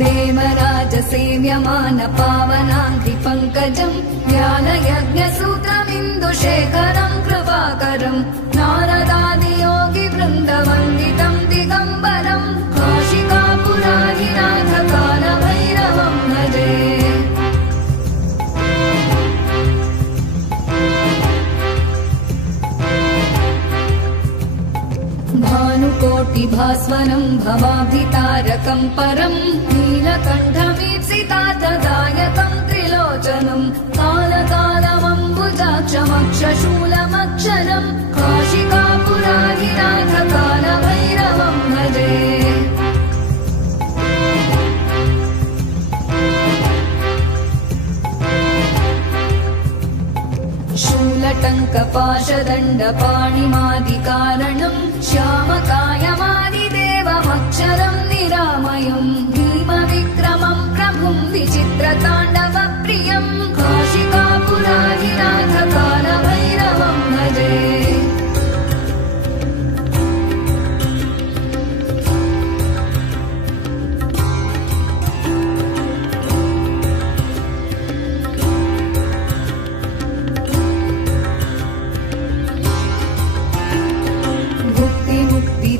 देवराज सेव्यमान पावनाङ्घ्रिपङ्कजम् ज्ञानयज्ञसूत्रमिन्दुशेखरम् कृपाकरम् नारदादियोगि वृन्दवन्दितम् दिगम्बरम् काशिकापुराधिनाथ कालभैरवम् भजे। भानुकोटिभास्वरम् भवाब्धितारकम् परम् नीलकण्ठमीप्सितार्थदायकम् त्रिलोचनम् कालकालमम्बुजाक्षमक्षशूलमक्षरम् काशिकापुराधिनाथ कालभैरवम् भजे। शूलटङ्कपाशदण्डपाणिमादिकारणम् श्यामकायमादिदेवमक्षरम् निरामयम् भीमविक्रमम् प्रभुम् विचित्रताण्डवप्रियम् काशिकापुराधिनाथ कालभैरवम् भजे।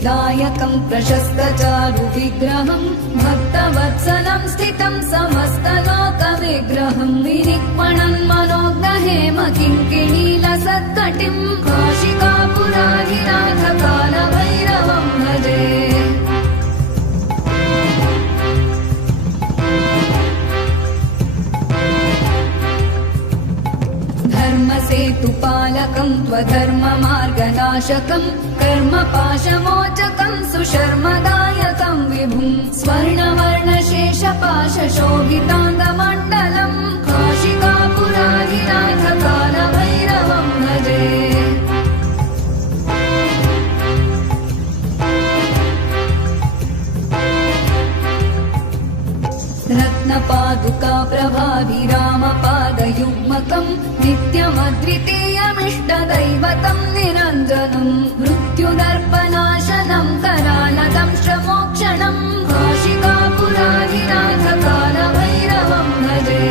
दायकम् प्रशस्तचारु विग्रहम् भक्तवत्सलम् स्थितम् समस्तलोकविग्रहम् विनिक्मणन् मनोज्ञहेम किङ्किणीलसत्कटिम् काशिकापुराधिनाथ कालभैरवम् भजे। धर्मसेतुपालकम् त्वधर्ममार्गनाशकम् कर्मपाशमोचकम् सुशर्मदायकम् विभुम् स्वर्णवर्णशेषपाशशोभिताङ्गमण्डलम् काशिकापुराधिनाथ कालभैरवम् भजे। रत्नपादुका प्रभाभिरामपादयुग्मकम् नित्यमद्वितीयमिष्टदैवतम् निरञ्जनम् मृत्युदर्पनाशनम् करालदंश्रमोक्षणम् काशिकापुराधिनाथ कालभैरवम् भजे।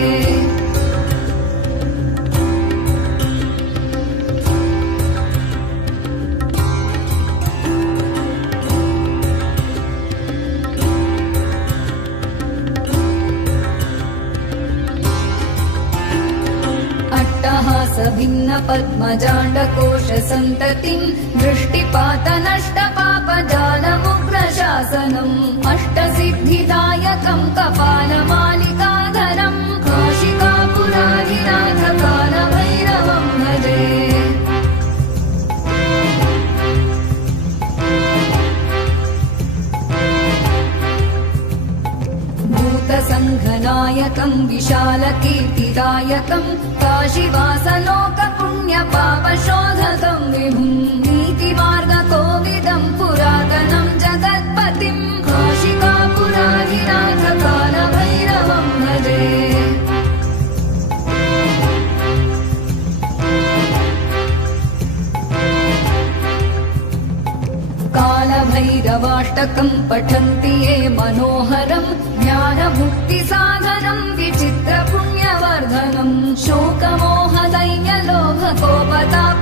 भिन्न पद्मजाण्डकोश सन्ततिम् दृष्टिपातनष्टपापजालमुग्रशासनम् अष्टसिद्धिदायकम् कपालमालिकाधरम् काशिकापुराधिनाथ कालभैरवम् भजे। भूतसङ्घनायकम् विशालकीर्तिदायकम् काशीवासलोकपुण्यपापशोधकम् विभुम् नीतिमार्गकोविदम् पुरातनम् जगत्पतिम् काशिकापुराधिनाथ कालभैरवम् भजे। कालभैरवाष्टकम् पठन्ति ये मनोहरम् ज्ञानमुक्तिसाधनम् विचित्रपुण्यवर्धनम् शोकमोहदैन्यलोभकोपताप